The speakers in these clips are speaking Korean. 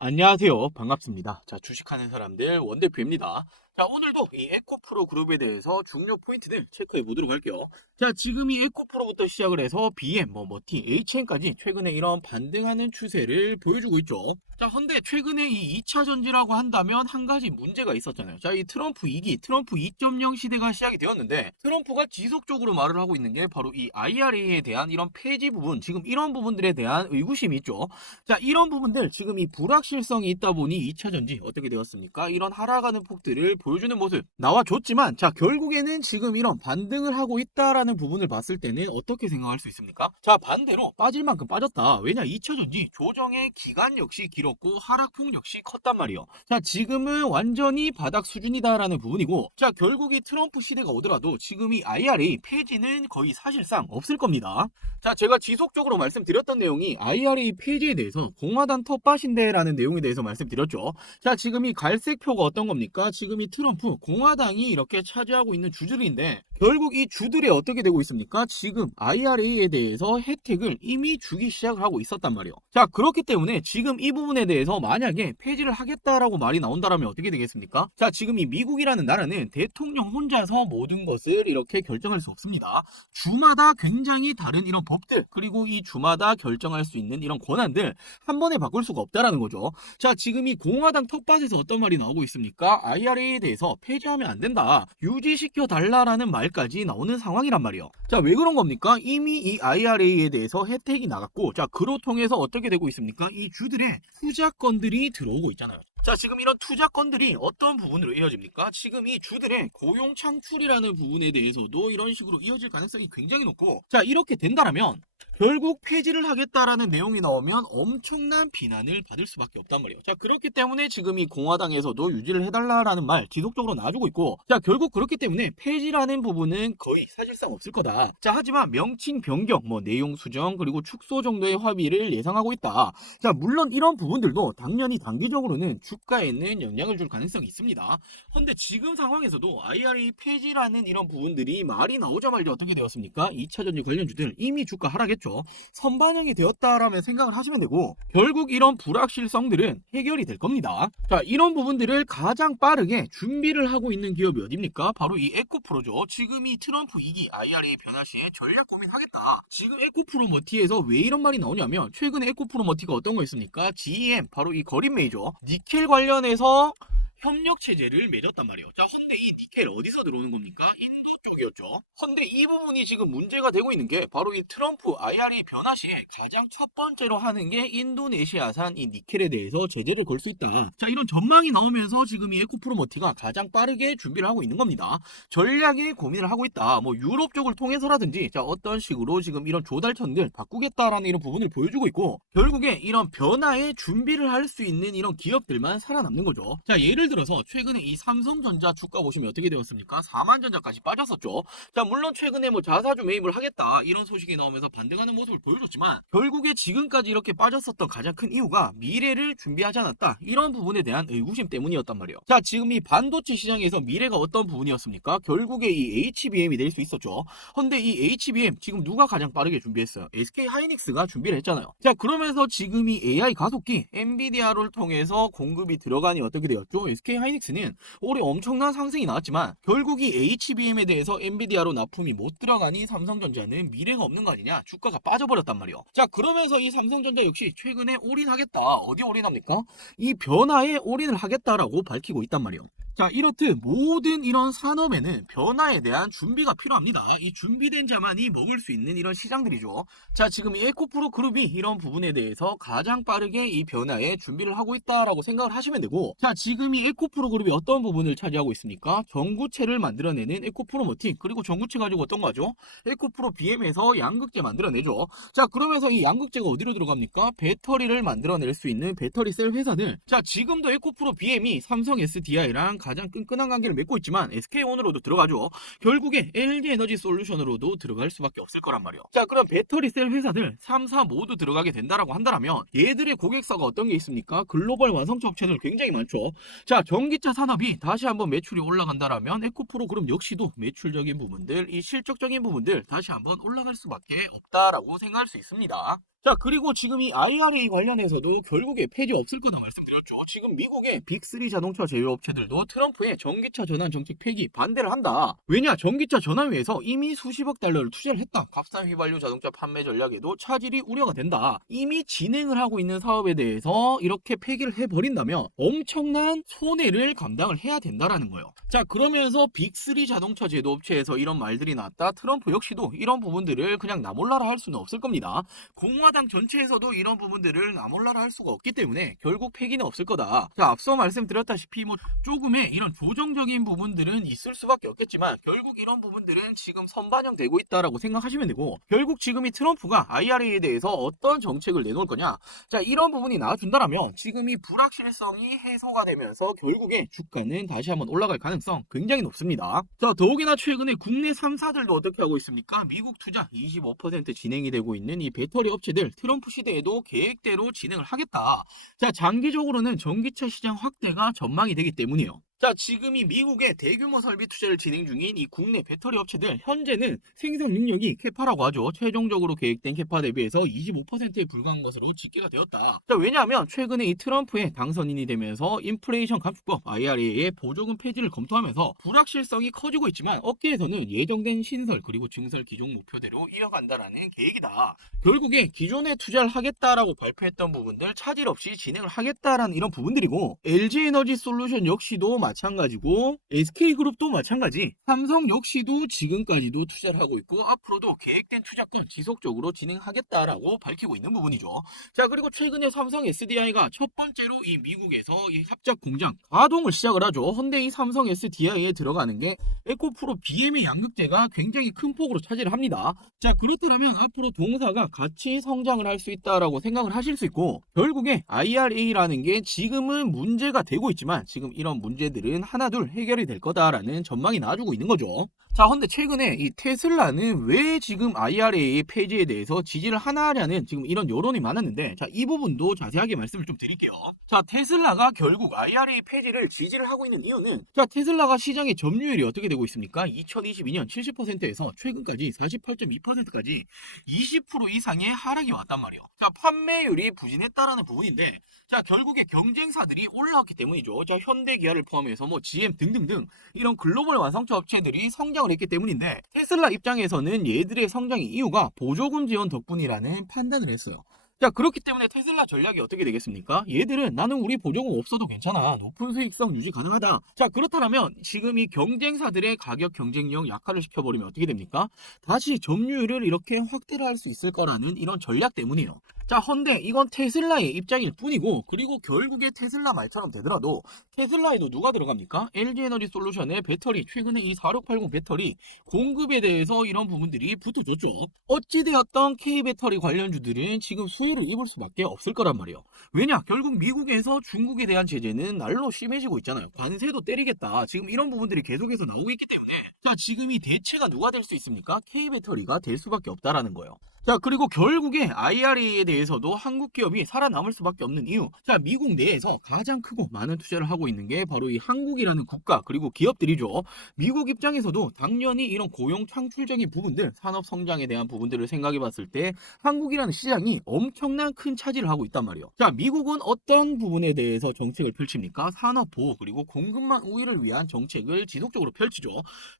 안녕하세요. 반갑습니다. 자, 주식하는 사람들 원대표입니다. 자, 오늘도 이 에코프로 그룹에 대해서 중요 포인트들 체크해 보도록 할게요. 자, 지금 이 에코프로부터 시작을 해서 BM, 머티, HN까지 최근에 이런 반등하는 추세를 보여주고 있죠. 자, 근데 최근에 이 2차 전지라고 한다면 한 가지 문제가 있었잖아요. 자, 이 트럼프 2기, 트럼프 2.0 시대가 시작이 되었는데, 트럼프가 지속적으로 말을 하고 있는 게 바로 이 IRA에 대한 이런 폐지 부분, 지금 이런 부분들에 대한 의구심이 있죠. 자, 이런 부분들 지금 이 불확실성이 있다 보니 2차 전지 어떻게 되었습니까? 이런 하락하는 폭들을 보여주는 모습 나와줬지만, 자, 결국에는 지금 이런 반등을 하고 있다라는 부분을 봤을 때는 어떻게 생각할 수 있습니까? 자, 반대로 빠질 만큼 빠졌다. 왜냐, 2차 전지 조정의 기간 역시 길었고 하락폭 역시 컸단 말이에요. 자, 지금은 완전히 바닥 수준이다라는 부분이고, 자, 결국 이 트럼프 시대가 오더라도 지금 이 IRA 폐지는 거의 사실상 없을 겁니다. 자, 제가 지속적으로 말씀드렸던 내용이 IRA 폐지에 대해서 공화당 텃밭인데라는 내용에 대해서 말씀드렸죠. 자, 지금 이 갈색표가 어떤 겁니까? 지금 이 트럼프 공화당이 이렇게 차지하고 있는 주들인데, 결국 이 주들이 어떻게 되고 있습니까? 지금 IRA에 대해서 혜택을 이미 주기 시작을 하고 있었단 말이에요. 자, 그렇기 때문에 지금 이 부분에 대해서 만약에 폐지를 하겠다라고 말이 나온다면 어떻게 되겠습니까? 자, 지금 이 미국이라는 나라는 대통령 혼자서 모든 것을 이렇게 결정할 수 없습니다. 주마다 굉장히 다른 이런 법들, 그리고 이 주마다 결정할 수 있는 이런 권한들 한 번에 바꿀 수가 없다라는 거죠. 자, 지금 이 공화당 텃밭에서 어떤 말이 나오고 있습니까? IRA에 대해서 폐지하면 안 된다, 유지시켜 달라라는 말까지 나오는 상황이란 말이에요. 자, 왜 그런 겁니까? 이미 이 IRA에 대해서 혜택이 나갔고, 자, 그로 통해서 어떻게 되고 있습니까? 이 주들의 투자건들이 들어오고 있잖아요. 자, 지금 이런 투자건들이 어떤 부분으로 이어집니까? 지금 이 주들의 고용 창출이라는 부분에 대해서도 이런 식으로 이어질 가능성이 굉장히 높고, 자, 이렇게 된다면 결국 폐지를 하겠다라는 내용이 나오면 엄청난 비난을 받을 수밖에 없단 말이에요. 자, 그렇기 때문에 지금 이 공화당에서도 유지를 해달라라는 말 지속적으로 놔주고 있고, 자, 결국 그렇기 때문에 폐지라는 부분은 거의 사실상 없을 거다. 자, 하지만 명칭 변경, 내용 수정, 그리고 축소 정도의 합의를 예상하고 있다. 자, 물론 이런 부분들도 당연히 단기적으로는 주가에는 영향을 줄 가능성이 있습니다. 그런데 지금 상황에서도 IRA 폐지라는 이런 부분들이 말이 나오자마자 어떻게 되었습니까? 2차 전지 관련주들 이미 주가 하락했죠. 선반영이 되었다라면 생각을 하시면 되고, 결국 이런 불확실성들은 해결이 될 겁니다. 자, 이런 부분들을 가장 빠르게 준비를 하고 있는 기업이 어딥니까? 바로 이 에코프로죠. 지금 이 트럼프 2기 IRA 변화 시에 전략 고민하겠다. 지금 에코프로 머티에서 왜 이런 말이 나오냐면, 최근에 에코프로 머티가 어떤 거 있습니까? GM, 바로 이 거림 메이저 니켈 관련해서 협력 체제를 맺었단 말이에요. 자, 헌데 이 니켈 어디서 들어오는 겁니까? 인도 쪽이었죠. 헌데 이 부분이 지금 문제가 되고 있는 게 바로 이 트럼프 IRA 변화 시에 가장 첫 번째로 하는 게 인도네시아산 이 니켈에 대해서 제재를 걸 수 있다. 자, 이런 전망이 나오면서 지금 이 에코프로머티가 가장 빠르게 준비를 하고 있는 겁니다. 전략에 고민을 하고 있다. 유럽 쪽을 통해서라든지, 자, 어떤 식으로 지금 이런 조달천들 바꾸겠다라는 이런 부분을 보여주고 있고, 결국에 이런 변화에 준비를 할 수 있는 이런 기업들만 살아남는 거죠. 자, 예를 들어서 최근에 이 삼성전자 주가 보시면 어떻게 되었습니까? 4만전자까지 빠졌었죠. 자, 물론 최근에 자사주 매입을 하겠다 이런 소식이 나오면서 반등하는 모습을 보여줬지만, 결국에 지금까지 이렇게 빠졌었던 가장 큰 이유가 미래를 준비하지 않았다, 이런 부분에 대한 의구심 때문이었단 말이에요. 자, 지금 이 반도체 시장에서 미래가 어떤 부분이었습니까? 결국에 이 HBM이 될 수 있었죠. 근데 이 HBM 지금 누가 가장 빠르게 준비했어요? SK 하이닉스가 준비를 했잖아요. 자, 그러면서 지금 이 AI 가속기 엔비디아를 통해서 공급이 들어가니 어떻게 되었죠? SK 하이닉스는 올해 엄청난 상승이 나왔지만, 결국 이 HBM에 대해서 엔비디아로 납품이 못 들어가니 삼성전자는 미래가 없는 거 아니냐, 주가가 빠져버렸단 말이에요. 자, 그러면서 이 삼성전자 역시 최근에 올인하겠다. 어디 올인합니까? 이 변화에 올인을 하겠다라고 밝히고 있단 말이에요. 자, 이렇듯 모든 이런 산업에는 변화에 대한 준비가 필요합니다. 이 준비된 자만이 먹을 수 있는 이런 시장들이죠. 자, 지금 이 에코프로 그룹이 이런 부분에 대해서 가장 빠르게 이 변화에 준비를 하고 있다라고 생각을 하시면 되고, 자, 지금 이 에코프로 그룹이 어떤 부분을 차지하고 있습니까? 전구체를 만들어내는 에코프로 머티, 그리고 전구체 가지고 어떤 거 하죠? 에코프로 BM에서 양극재 만들어내죠. 자, 그러면서 이 양극재가 어디로 들어갑니까? 배터리를 만들어낼 수 있는 배터리 셀 회사들. 자, 지금도 에코프로 BM이 삼성 SDI랑 가장 끈끈한 관계를 맺고 있지만 SK온으로도 들어가죠. 결국에 LG에너지솔루션으로도 들어갈 수밖에 없을 거란 말이에요. 자, 그럼 배터리셀 회사들 3사 모두 들어가게 된다라고 한다면 얘들의 고객사가 어떤 게 있습니까? 글로벌 완성차 업체들 굉장히 많죠. 자, 전기차 산업이 다시 한번 매출이 올라간다라면 에코프로 그룹 역시도 매출적인 부분들, 이 실적적인 부분들 다시 한번 올라갈 수밖에 없다라고 생각할 수 있습니다. 자, 그리고 지금 이 IRA 관련해서도 결국에 폐지 없을 거다 말씀드렸죠. 지금 미국의 빅3 자동차 제휴업체들도 트럼프의 전기차 전환 정책 폐기 반대를 한다. 왜냐? 전기차 전환위에서 이미 수십억 달러를 투자를 했다. 값싼 휘발유 자동차 판매 전략에도 차질이 우려가 된다. 이미 진행을 하고 있는 사업에 대해서 이렇게 폐기를 해버린다면 엄청난 손해를 감당을 해야 된다라는 거예요. 자, 그러면서 빅3 자동차 제조업체에서 이런 말들이 나왔다. 트럼프 역시도 이런 부분들을 그냥 나몰라라 할 수는 없을 겁니다. 공화당 전체에서도 이런 부분들을 나몰라라 할 수가 없기 때문에 결국 폐기는 없을 거다. 자, 앞서 말씀드렸다시피 뭐 조금의 이런 조정적인 부분들은 있을 수밖에 없겠지만 결국 이런 부분들은 지금 선반영되고 있다라고 생각하시면 되고, 결국 지금 이 트럼프가 IRA에 대해서 어떤 정책을 내놓을 거냐, 자, 이런 부분이 나와준다라면 지금 이 불확실성이 해소가 되면서 결국에 주가는 다시 한번 올라갈 가능성 굉장히 높습니다. 자, 더욱이나 최근에 국내 3사들도 어떻게 하고 있습니까? 미국 투자 25% 진행이 되고 있는 이 배터리 업체들 트럼프 시대에도 계획대로 진행을 하겠다. 자, 장기적으로는 전기차 시장 확대가 전망이 되기 때문이에요. 자, 지금 이 미국의 대규모 설비 투자를 진행 중인 이 국내 배터리 업체들 현재는 생산 능력이 캐파라고 하죠. 최종적으로 계획된 캐파 대비해서 25%에 불과한 것으로 집계가 되었다. 자, 왜냐하면 최근에 이 트럼프의 당선인이 되면서 인플레이션 감축법 IRA의 보조금 폐지를 검토하면서 불확실성이 커지고 있지만 업계에서는 예정된 신설 그리고 증설 기존 목표대로 이어간다라는 계획이다. 결국에 기존에 투자를 하겠다라고 발표했던 부분들 차질 없이 진행을 하겠다라는 이런 부분들이고, LG에너지솔루션 역시도 마찬가지고 SK그룹도 마찬가지, 삼성 역시도 지금까지도 투자를 하고 있고 앞으로도 계획된 투자권 지속적으로 진행하겠다라고 밝히고 있는 부분이죠. 자, 그리고 최근에 삼성 SDI가 첫 번째로 이 미국에서 이 합작 공장 가동을 시작을 하죠. 근데 이 삼성 SDI에 들어가는 게 에코프로 BM의 양극재가 굉장히 큰 폭으로 차지를 합니다. 자, 그렇다면 앞으로 동사가 같이 성장을 할 수 있다라고 생각을 하실 수 있고, 결국에 IRA라는 게 지금은 문제가 되고 있지만 지금 이런 문제들은 하나둘 해결이 될 거다라는 전망이 나와주고 있는 거죠. 자, 근데 최근에 이 테슬라는 왜 지금 IRA 폐지에 대해서 지지를 하나냐는 지금 이런 여론이 많았는데, 자, 이 부분도 자세하게 말씀을 좀 드릴게요. 자, 테슬라가 결국 IRA 폐지를 지지를 하고 있는 이유는, 자, 테슬라가 시장의 점유율이 어떻게 되고 있습니까? 2022년 70%에서 최근까지 48.2%까지 20% 이상의 하락이 왔단 말이에요. 자, 판매율이 부진했다라는 부분인데, 자, 결국에 경쟁사들이 올라왔기 때문이죠. 자, 현대, 기아를 포함해서 뭐 GM 등등등 이런 글로벌 완성차 업체들이 성장을 했기 때문인데, 테슬라 입장에서는 얘들의 성장의 이유가 보조금 지원 덕분이라는 판단을 했어요. 자, 그렇기 때문에 테슬라 전략이 어떻게 되겠습니까? 얘들은 나는 우리 보조금 없어도 괜찮아, 높은 수익성 유지 가능하다. 자, 그렇다면 지금 이 경쟁사들의 가격 경쟁력 약화를 시켜버리면 어떻게 됩니까? 다시 점유율을 이렇게 확대를 할 수 있을 거라는 이런 전략 때문이에요. 자, 헌데 이건 테슬라의 입장일 뿐이고, 그리고 결국에 테슬라 말처럼 되더라도 테슬라에도 누가 들어갑니까? LG에너지솔루션의 배터리, 최근에 이 4680 배터리 공급에 대해서 이런 부분들이 붙어줬죠. 어찌되었던 K배터리 관련주들은 지금 수혜를 입을 수밖에 없을 거란 말이에요. 왜냐? 결국 미국에서 중국에 대한 제재는 날로 심해지고 있잖아요. 관세도 때리겠다, 지금 이런 부분들이 계속해서 나오고 있기 때문에, 자, 지금 이 대체가 누가 될 수 있습니까? K배터리가 될 수밖에 없다라는 거예요. 자, 그리고 결국에 IRA에 대해서도 한국 기업이 살아남을 수밖에 없는 이유, 자, 미국 내에서 가장 크고 많은 투자를 하고 있는 게 바로 이 한국이라는 국가 그리고 기업들이죠. 미국 입장에서도 당연히 이런 고용 창출적인 부분들, 산업 성장에 대한 부분들을 생각해 봤을 때 한국이라는 시장이 엄청난 큰 차지를 하고 있단 말이에요. 자, 미국은 어떤 부분에 대해서 정책을 펼칩니까? 산업 보호 그리고 공급망 우위를 위한 정책을 지속적으로 펼치죠.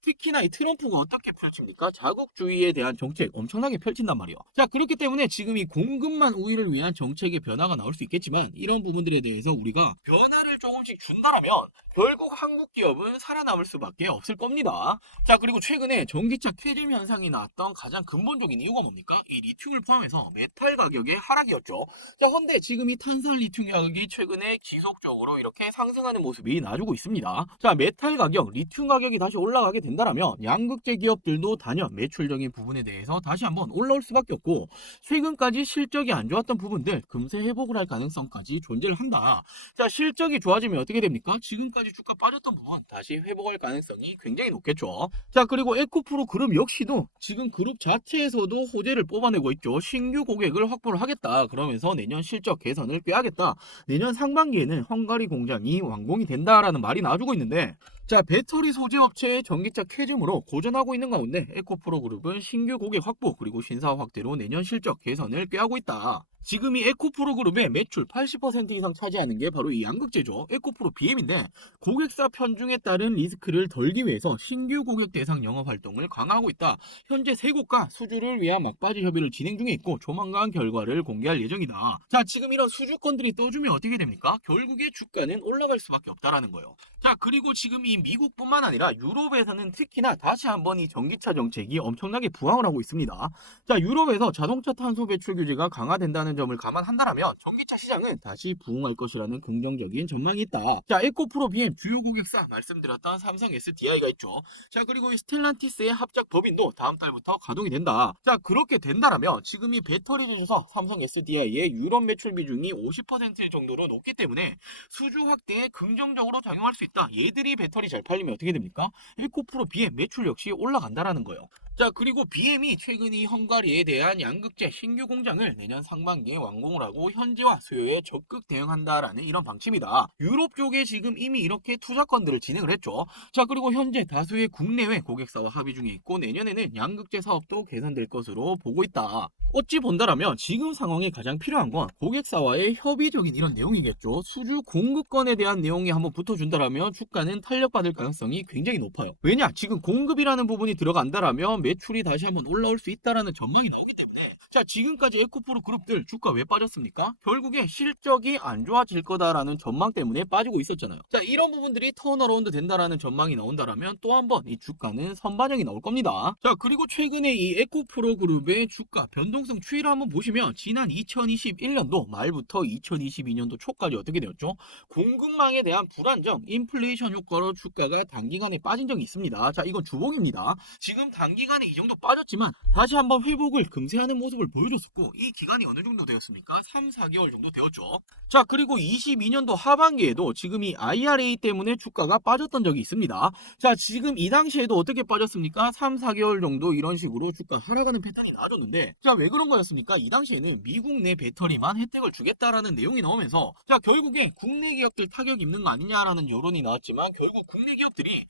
특히나 이 트럼프가 어떻게 펼칩니까? 자국주의에 대한 정책 엄청나게 펼친단 말이에요. 자, 그렇기 때문에 지금 이 공급망 우위를 위한 정책의 변화가 나올 수 있겠지만, 이런 부분들에 대해서 우리가 변화를 조금씩 준다라면 결국 한국 기업은 살아남을 수밖에 없을 겁니다. 자, 그리고 최근에 전기차 캐림 현상이 나왔던 가장 근본적인 이유가 뭡니까? 이 리튬을 포함해서 메탈 가격의 하락이었죠. 자, 근데 지금 이 탄산 리튬 가격이 최근에 지속적으로 이렇게 상승하는 모습이 나와주고 있습니다. 자, 메탈 가격, 리튬 가격이 다시 올라가게 된다면 양극재 기업들도 단연 매출적인 부분에 대해서 다시 한번 올라올 수밖에 수밖에 없고 최근까지 실적이 안 좋았던 부분들 금세 회복을 할 가능성까지 존재를 한다. 자, 실적이 좋아지면 어떻게 됩니까? 지금까지 주가 빠졌던 부분 다시 회복할 가능성이 굉장히 높겠죠. 자, 그리고 에코프로 그룹 역시도 지금 그룹 자체에서도 호재를 뽑아내고 있죠. 신규 고객을 확보를 하겠다. 그러면서 내년 실적 개선을 꾀하겠다. 내년 상반기에는 헝가리 공장이 완공이 된다라는 말이 나와주고 있는데, 자, 배터리 소재 업체의 전기차 캐즘으로 고전하고 있는 가운데 에코프로 그룹은 신규 고객 확보 그리고 신사업 확대로 내년 실적 개선을 꾀하고 있다. 지금 이 에코프로 그룹의 매출 80% 이상 차지하는 게 바로 이 양극재죠. 에코프로 BM인데 고객사 편중에 따른 리스크를 덜기 위해서 신규 고객 대상 영업 활동을 강화하고 있다. 현재 세 곳과 수주를 위한 막바지 협의를 진행 중에 있고 조만간 결과를 공개할 예정이다. 자, 지금 이런 수주권들이 떠주면 어떻게 됩니까? 결국에 주가는 올라갈 수밖에 없다라는 거예요. 자, 그리고 지금 이 미국뿐만 아니라 유럽에서는 특히나 다시 한번 이 전기차 정책이 엄청나게 부항을 하고 있습니다. 자, 유럽에서 자동차 탄소 배출 규제가 강화된다는 점을 감안한다면 전기차 시장은 다시 부흥할 것이라는 긍정적인 전망이 있다. 자, 에코프로 BM 주요 고객사 말씀드렸던 삼성 SDI가 있죠. 자, 그리고 이 스텔란티스의 합작 법인도 다음 달부터 가동이 된다. 자, 그렇게 된다면 지금 이 배터리 제조사 삼성 SDI의 유럽 매출 비중이 50% 정도로 높기 때문에 수주 확대에 긍정적으로 작용할 수 있다. 얘들이 배터리 잘 팔리면 어떻게 됩니까? 에코프로 BM 매출 역시 올라간다라는 거예요. 자, 그리고 BM이 최근 이 헝가리에 대한 양극재 신규 공장을 내년 상반기에 완공을 하고 현재와 수요에 적극 대응한다라는 이런 방침이다. 유럽 쪽에 지금 이미 이렇게 투자건들을 진행을 했죠. 자, 그리고 현재 다수의 국내외 고객사와 합의 중에 있고 내년에는 양극재 사업도 개선될 것으로 보고 있다. 어찌 본다라면 지금 상황에 가장 필요한 건 고객사와의 협의적인 이런 내용이겠죠. 수주 공급권에 대한 내용이 한번 붙어준다라면 주가는 탄력받을 가능성이 굉장히 높아요. 왜냐? 지금 공급이라는 부분이 들어간다라면 매출이 다시 한번 올라올 수 있다라는 전망이 나오기 때문에, 자, 지금까지 에코프로 그룹들 주가 왜 빠졌습니까? 결국에 실적이 안 좋아질 거다라는 전망 때문에 빠지고 있었잖아요. 자, 이런 부분들이 턴어라운드 된다라는 전망이 나온다라면 또 한 번 이 주가는 선반영이 나올 겁니다. 자, 그리고 최근에 이 에코프로 그룹의 주가 변동성 추이를 한번 보시면 지난 2021년도 말부터 2022년도 초까지 어떻게 되었죠? 공급망에 대한 불안정, 인플레이션 효과로 주가가 단기간에 빠진 적이 있습니다. 자, 이건 주봉입니다. 지금 단기간에 이 정도 빠졌지만 다시 한번 회복을 금세하는 모습을 보여줬었고, 이 기간이 어느 정도 되었습니까? 3, 4개월 정도 되었죠. 자, 그리고 22년도 하반기에도 지금 이 IRA 때문에 주가가 빠졌던 적이 있습니다. 자, 지금 이 당시에도 어떻게 빠졌습니까? 3, 4개월 정도 이런 식으로 주가 하락하는 패턴이 나와줬는데, 자, 왜 그런 거였습니까? 이 당시에는 미국 내 배터리만 혜택을 주겠다라는 내용이 나오면서, 자, 결국에 국내 기업들 타격 입는 거 아니냐라는 여론이 나왔지만 결국 국내 기업들이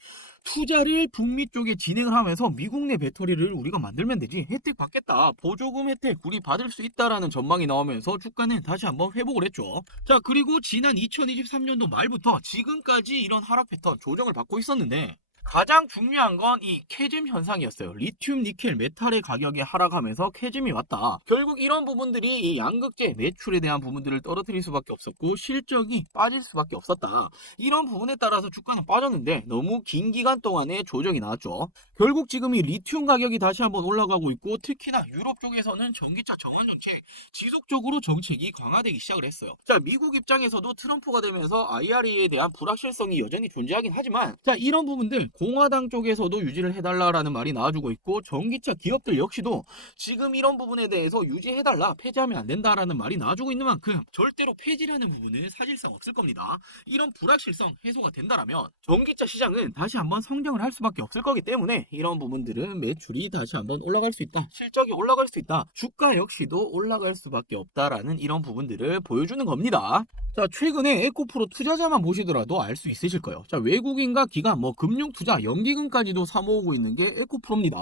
투자를 북미 쪽에 진행을 하면서 미국 내 배터리를 우리가 만들면 되지, 혜택 받겠다, 보조금 혜택 우리 받을 수 있다라는 전망이 나오면서 주가는 다시 한번 회복을 했죠. 자, 그리고 지난 2023년도 말부터 지금까지 이런 하락 패턴 조정을 받고 있었는데, 가장 중요한 건 이 캐즘 현상이었어요. 리튬, 니켈, 메탈의 가격이 하락하면서 캐즘이 왔다. 결국 이런 부분들이 이 양극재 매출에 대한 부분들을 떨어뜨릴 수밖에 없었고 실적이 빠질 수밖에 없었다. 이런 부분에 따라서 주가는 빠졌는데 너무 긴 기간 동안에 조정이 나왔죠. 결국 지금 이 리튬 가격이 다시 한번 올라가고 있고, 특히나 유럽 쪽에서는 전기차 정환 정책, 지속적으로 정책이 강화되기 시작을 했어요. 자, 미국 입장에서도 트럼프가 되면서 IRA에 대한 불확실성이 여전히 존재하긴 하지만, 자, 이런 부분들 공화당 쪽에서도 유지를 해달라라는 말이 나와주고 있고, 전기차 기업들 역시도 지금 이런 부분에 대해서 유지해달라, 폐지하면 안 된다라는 말이 나와주고 있는 만큼 절대로 폐지라는 부분은 사실상 없을 겁니다. 이런 불확실성 해소가 된다라면 전기차 시장은 다시 한번 성장을 할 수밖에 없을 거기 때문에 이런 부분들은 매출이 다시 한번 올라갈 수 있다, 실적이 올라갈 수 있다, 주가 역시도 올라갈 수밖에 없다라는 이런 부분들을 보여주는 겁니다. 자, 최근에 에코프로 투자자만 보시더라도 알 수 있으실 거예요. 자, 외국인과 기관, 금융 투자, 연기금까지도 사모으고 있는 게 에코프로입니다.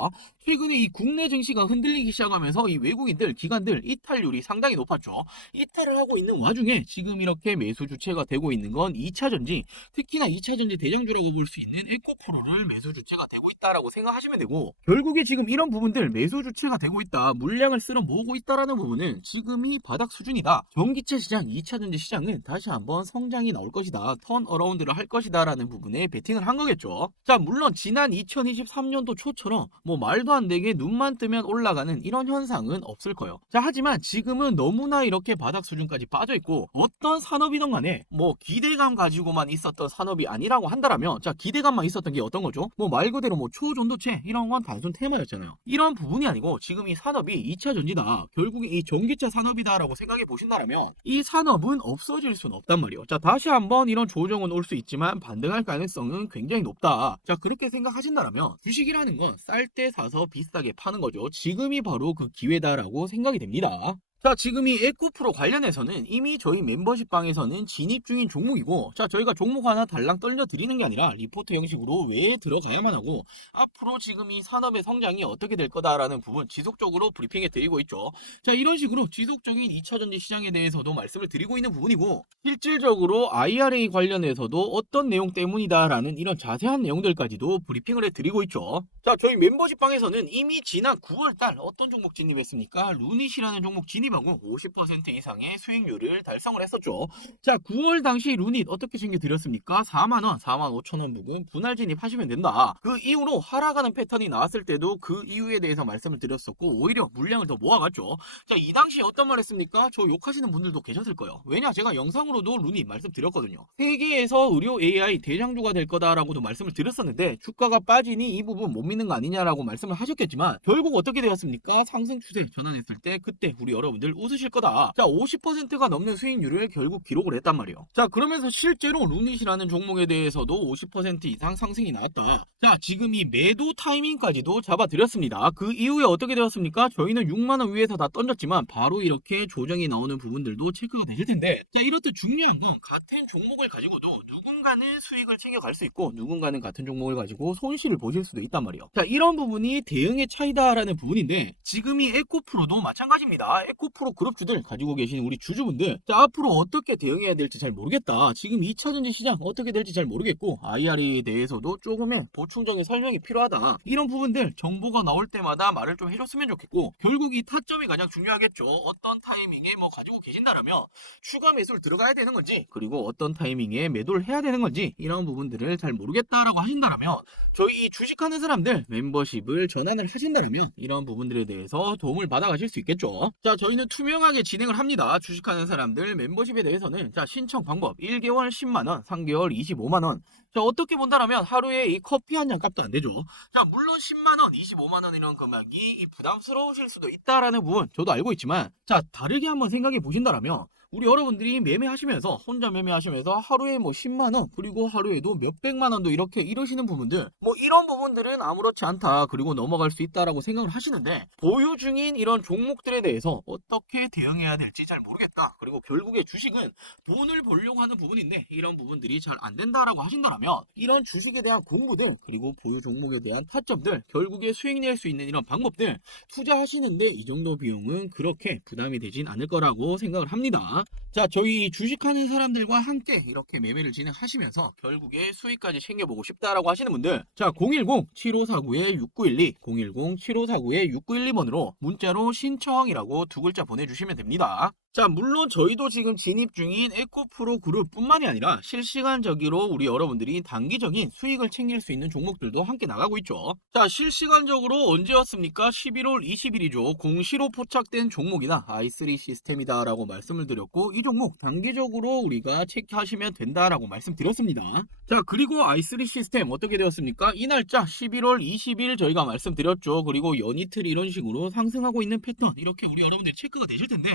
최근에 이 국내 증시가 흔들리기 시작하면서 이 외국인들, 기관들 이탈률이 상당히 높았죠. 이탈을 하고 있는 와중에 지금 이렇게 매수 주체가 되고 있는 건 2차전지, 특히나 2차전지 대장주라고 볼 수 있는 에코프로를 매수 주체가 되고 있다라고 생각하시면 되고, 결국에 지금 이런 부분들 매수 주체가 되고 있다, 물량을 쓸어 모으고 있다라는 부분은 지금이 바닥 수준이다. 전기차 시장, 2차전지 시장은 주식은 다시 한번 성장이 나올 것이다, 턴 어라운드를 할 것이다 라는 부분에 베팅을 한 거겠죠. 자, 물론 지난 2023년도 초처럼 뭐 말도 안 되게 눈만 뜨면 올라가는 이런 현상은 없을 거예요. 자, 하지만 지금은 너무나 이렇게 바닥 수준까지 빠져 있고, 어떤 산업이든 간에 뭐 기대감 가지고만 있었던 산업이 아니라고 한다면, 자, 기대감만 있었던 게 어떤 거죠? 뭐 말 그대로 뭐 초전도체 이런 건 단순 테마였잖아요. 이런 부분이 아니고 지금 이 산업이 2차 전지다, 결국에 이 전기차 산업이다라고 생각해 보신다면 이 산업은 없어질 수는 없단 말이에요. 자, 다시 한번 이런 조정은 올 수 있지만 반등할 가능성은 굉장히 높다. 자, 그렇게 생각하신다면 주식이라는 건 쌀 때 사서 비싸게 파는 거죠. 지금이 바로 그 기회다라고 생각이 됩니다. 자, 지금 이 에코프로 관련해서는 이미 저희 멤버십방에서는 진입 중인 종목이고, 자, 저희가 종목 하나 달랑 떨려 드리는 게 아니라 리포트 형식으로 왜 들어가야만 하고 앞으로 지금 이 산업의 성장이 어떻게 될 거다라는 부분 지속적으로 브리핑해 드리고 있죠. 자, 이런 식으로 지속적인 2차전지 시장에 대해서도 말씀을 드리고 있는 부분이고, 실질적으로 IRA 관련해서도 어떤 내용 때문이다라는 이런 자세한 내용들까지도 브리핑을 해 드리고 있죠. 자, 저희 멤버십방에서는 이미 지난 9월달 어떤 종목 진입했습니까? 루닛이라는 종목 진입하고 50% 이상의 수익률을 달성을 했었죠. 자, 9월 당시 루닛 어떻게 챙겨드렸습니까? 4만원, 4만 5천원 부근 분할 진입하시면 된다. 그 이후로 하락하는 패턴이 나왔을 때도 그 이유에 대해서 말씀을 드렸었고, 오히려 물량을 더 모아갔죠. 자, 이 당시 어떤 말 했습니까? 저 욕하시는 분들도 계셨을 거예요. 왜냐, 제가 영상으로도 루닛 말씀드렸거든요. 세계에서 의료 AI 대장주가 될 거다라고도 말씀을 드렸었는데, 주가가 빠지니 이 부분 못 믿는 거 아니냐라고 말씀을 하셨겠지만, 결국 어떻게 되었습니까? 상승 추세 전환했을 때 그때 우리 여러분들 웃으실 거다. 자, 50%가 넘는 수익률을 결국 기록을 했단 말이에요. 자, 그러면서 실제로 루닛이라는 종목에 대해서도 50% 이상 상승이 나왔다. 자, 지금 이 매도 타이밍까지도 잡아드렸습니다. 그 이후에 어떻게 되었습니까? 저희는 6만원 위에서 다 던졌지만 바로 이렇게 조정이 나오는 부분들도 체크가 되실 텐데, 자, 이렇듯 중요한 건 같은 종목을 가지고도 누군가는 수익을 챙겨갈 수 있고 누군가는 같은 종목을 가지고 손실을 보실 수도 있단 말이에요. 자, 이런 부분이 대응의 차이다라는 부분인데, 지금 이 에코프로도 마찬가지입니다. 에코프로 그룹주들 가지고 계신 우리 주주분들, 자, 앞으로 어떻게 대응해야 될지 잘 모르겠다, 지금 2차전지 시장 어떻게 될지 잘 모르겠고 IRA에 대해서도 조금의 보충적인 설명이 필요하다, 이런 부분들 정보가 나올 때마다 말을 좀 해줬으면 좋겠고, 결국 이 타점이 가장 중요하겠죠. 어떤 타이밍에 뭐 가지고 계신다라면 추가 매수를 들어가야 되는 건지, 그리고 어떤 타이밍에 매도를 해야 되는 건지, 이런 부분들을 잘 모르겠다라고 하신다라면 저희 이 주식하는 사람들 멤버십을 전환을 하신다면 이런 부분들에 대해서 도움을 받아가실 수 있겠죠. 자, 저희는 투명하게 진행을 합니다. 주식하는 사람들 멤버십에 대해서는, 자, 신청 방법 1개월 10만원, 3개월 25만원. 자, 어떻게 본다라면 하루에 이 커피 한 잔 값도 안 되죠. 자, 물론 10만원, 25만원 이런 금액이 부담스러우실 수도 있다라는 부분 저도 알고 있지만, 자, 다르게 한번 생각해 보신다라면 우리 여러분들이 매매하시면서, 혼자 매매하시면서 하루에 뭐 10만원, 그리고 하루에도 몇백만원도 이렇게 이러시는 부분들, 뭐 이런 부분들은 아무렇지 않다, 그리고 넘어갈 수 있다라고 생각을 하시는데, 보유 중인 이런 종목들에 대해서 어떻게 대응해야 될지 잘 모르겠다, 그리고 결국에 주식은 돈을 벌려고 하는 부분인데 이런 부분들이 잘 안 된다라고 하신다면, 이런 주식에 대한 공부들, 그리고 보유 종목에 대한 타점들, 결국에 수익 낼 수 있는 이런 방법들 투자하시는데 이 정도 비용은 그렇게 부담이 되진 않을 거라고 생각을 합니다. 자, 저희 주식하는 사람들과 함께 이렇게 매매를 진행하시면서 결국에 수익까지 챙겨보고 싶다라고 하시는 분들, 자, 010-7549-6912, 010-7549-6912번으로 문자로 신청이라고 두 글자 보내주시면 됩니다. 자, 물론 저희도 지금 진입 중인 에코프로 그룹 뿐만이 아니라 실시간적으로 우리 여러분들이 단기적인 수익을 챙길 수 있는 종목들도 함께 나가고 있죠. 자, 실시간적으로 언제였습니까? 11월 20일이죠. 공시로 포착된 종목이나 i3 시스템이다 라고 말씀을 드렸고, 이 종목 단기적으로 우리가 체크하시면 된다라고 말씀드렸습니다. 자, 그리고 i3 시스템 어떻게 되었습니까? 이 날짜 11월 20일 저희가 말씀드렸죠. 그리고 연이틀 이런 식으로 상승하고 있는 패턴, 이렇게 우리 여러분들이 체크가 되실 텐데,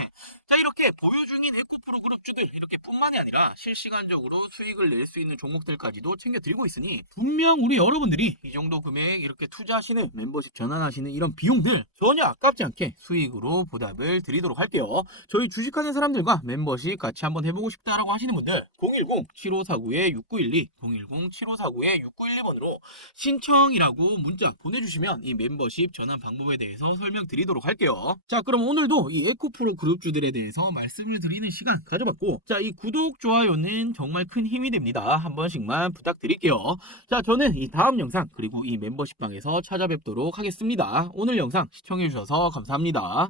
자, 이렇게 보유 중인 에코프로 그룹주들 이렇게 뿐만이 아니라 실시간적으로 수익을 낼 수 있는 종목들까지도 챙겨드리고 있으니, 분명 우리 여러분들이 이 정도 금액 이렇게 투자하시는, 멤버십 전환하시는 이런 비용들 전혀 아깝지 않게 수익으로 보답을 드리도록 할게요. 저희 주식하는 사람들과 멤버십 같이 한번 해보고 싶다라고 하시는 분들, 010-7549-6912, 010-7549-6912번으로 신청이라고 문자 보내주시면 이 멤버십 전환 방법에 대해서 설명드리도록 할게요. 자, 그럼 오늘도 이 에코프로 그룹주들에 대해서 말씀을 드리는 시간 가져봤고, 자, 이 구독, 좋아요는 정말 큰 힘이 됩니다. 한 번씩만 부탁드릴게요. 자, 저는 이 다음 영상, 그리고 이 멤버십방에서 찾아뵙도록 하겠습니다. 오늘 영상 시청해주셔서 감사합니다.